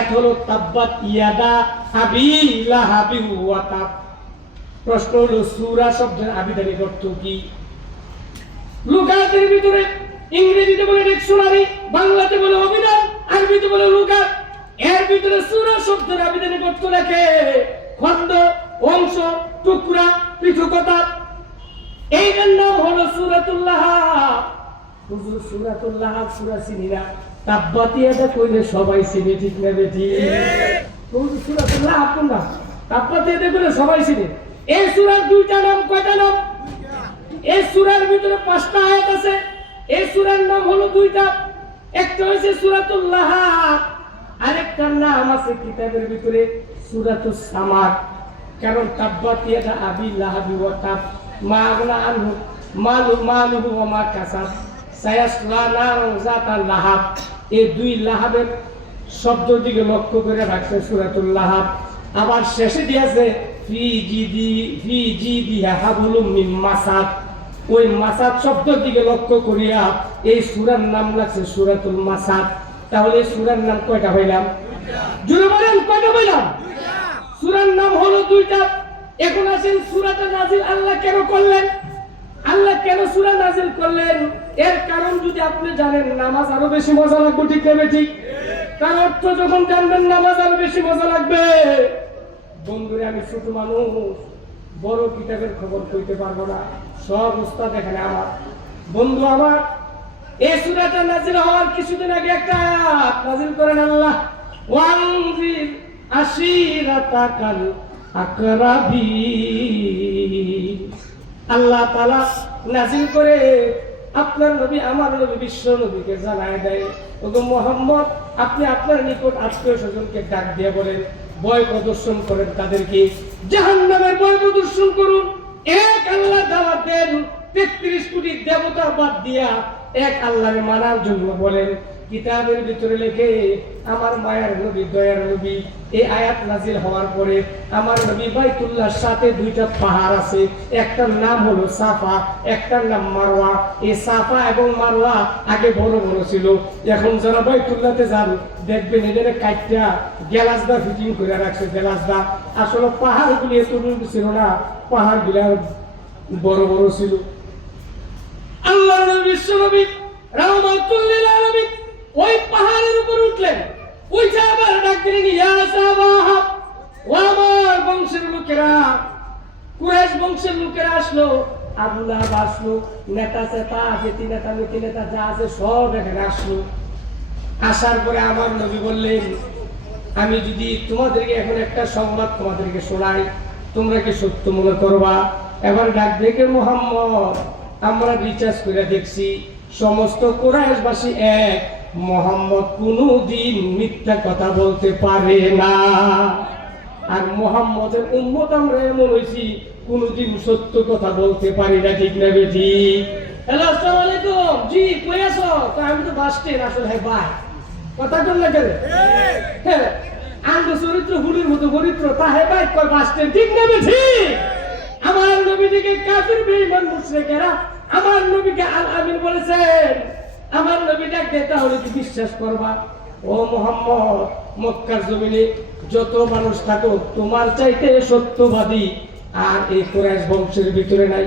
আয়াত হলো তাব্বাত ইয়াদা আবি লাহাবি ওয়া তাব। প্রশ্ন হলো সূরা শব্দের আবিধানিক অর্থ কি? লুগাতের ভিতরে ইংরেজিতে বলে ডিকশনারি, বাংলাতে বলে অভিধান, আরবিতে বলে লুগাত। এর ভিতরে সূরা শব্দের আবিধানিক অর্থ লেখে খণ্ড, অংশ, টুকরা, পৃথকতা। এইটার নাম হলো সূরাতুল লাহাব। হুজুর সূরাতুল লাহাব সূরা চিনিরা, তাব্বাত ইয়াদা কইলে সবাই চিনে, ঠিক না বেটি? হুজুর সূরাতুল লাহাব কোনটা? তাব্বাত ইয়াদা কইলে সবাই চিনে। এই সূরার দুইটা নাম, কয়টা নাম? এই সূরার ভিতরে 5টা আয়াত আছে। এই সূরার নাম হলো দুইটা, একটা হইছে সূরাতুল লাহাব, আরেকটার নাম আছে কিতাবের ভিতরে সূরাতুস সামাদ। কারণ তাব্বাত ইয়াদা আবি লাহাবি ওয়া তাব, মা আগনা আনহু মালুহু ওয়া মা কাসাব, সায়াসলা নারান যাতাল লাহাব। এই দুই লাহাবের শব্দ দিকে লক্ষ্য করে রাখছে সূরাতুল লাহাব। আবার শেষে দিয়েছে ফি জিদিহা হাবলুম মিন মাসাদ। ওই মাসাদ শব্দের দিকে লক্ষ্য করিয়া এই সূরার নাম লাগছে সূরাতুল মাসাদ। তাহলে সূরার নাম কয়টা হইলাম? জুড়ে বলেন কয়টা হইলাম? সূরার নাম হলো দুইটা। এখন আসেন সূরাটা নাজিল আল্লাহ কেন করলেন? আল্লাহ কেন সূরা নাজিল করলেন? এর কারণ যদি আপনি জানেন, নামাজ আরো বেশি মজা লাগবে, ঠিক না ঠিক? তার অর্থ যখন জানবেন, নামাজ আরো বেশি মজা লাগবে। বন্ধুরে, আমি ছোট মানুষ, বড় কিতাবের খবর কইতে পারবো না, সব উস্তাদ এখানে আমার। বন্ধু আমার, এই সূরাটা নাজিল হওয়ার কিছুদিন আগে একটা আয়াত নাজিল করেন আল্লাহ, ওয়ানজির আশিরাতাকাল আকরাবিন। আল্লাহ তাআলা নাজিল করে আপনার নবী, আমার নবী, বিশ্ব নবীকে জানায় দেয়, ওগো মুহাম্মদ, আপনি আপনার নিকট আত্মীয় স্বজনকে ডাক দিয়ে বলেন, ভয় প্রদর্শন করেন, তাদেরকে জাহান্নামের ভয় প্রদর্শন করুন। এক আল্লাহ দাওয়াত দেন, 33 কোটি দেবতা বাদ দিয়া এক আল্লাহরে মানার জন্য বলেন। কিতাবের ভিতরে লেখে আমার মায়ের নবী, দয়ার নবী, এই আয়াত নাজিল হওয়ার পরে আমার নবী বাইতুল্লাহর সাথে দুইটা পাহাড় আছে, একটার নাম হলো সাফা, একটার নাম মারওয়া। এই সাফা এবং মারওয়া আগে বড় বড় ছিল, এখন যারা বাইতুল্লাহতে যান দেখবেন এদের কাইটটা গ্যালাসদা ফিটিং করে রাখছে। গ্যালাসদা আসলে পাহাড়গুলি এত ছিল না, পাহাড়গুলা বড় বড় ছিল। আল্লাহ নবী, বিশ্ব নবী রাহমাতুল লিল আলামিন ওই পাহাড়ের উপর উঠলেন। ওই সাহাবার ডাক দিলেন, ইয়া সাহাবা, ও আমার বংশের লোকেরা, কুরাইশ বংশের লোকেরা আসলো। আবু লাহাব আসলো, নেতা চেতা, জেতি নেতা, মিতি নেতা যা আছে সব এখানে আসলো। আসার পরে আমার নবী বললেন, আমি যদি তোমাদেরকে এখন একটা সংবাদ তোমাদেরকে শোনাই, তোমরা কি সত্য মনে করবা? এবার ডাক দেখে, মুহাম্মদ, আমরা রিচার্জ করে দেখছি, সমস্ত কুরাইশবাসী এক, মুহাম্মদ কোনদিন মিথ্যা কথা বলতে পারে না। আর মুহাম্মদের উম্মত আমরা এমন হইছি, কোনদিন সত্য কথা বলতে পারি না, ঠিক না বেটি? হ্যালো, আসসালামু আলাইকুম। জি, কই আছো? তো আমি তো বাস স্ট্যান্ড। আসলে হ্যাঁ ভাই, কথা বললে কেন? হ্যাঁ, আঙ্গ চরিত্র হুলির মতো চরিত্র, তাহে ভাই কয় বাস স্ট্যান্ড, ঠিক না বেটি? আমার নবীকে কাফির বেঈমান মুশরিকেরা আমার নবীকে আল আমিন বলেছেন। আমার নবী ডাক দেয়, তাহলে কি বিশ্বাস করবা? ও মুহাম্মদ, মক্কার জমিনে যত মানুষ থাকুক, তোমার চাইতে সত্যবাদী আর এই কুরাইশ বংশের ভিতরে নাই।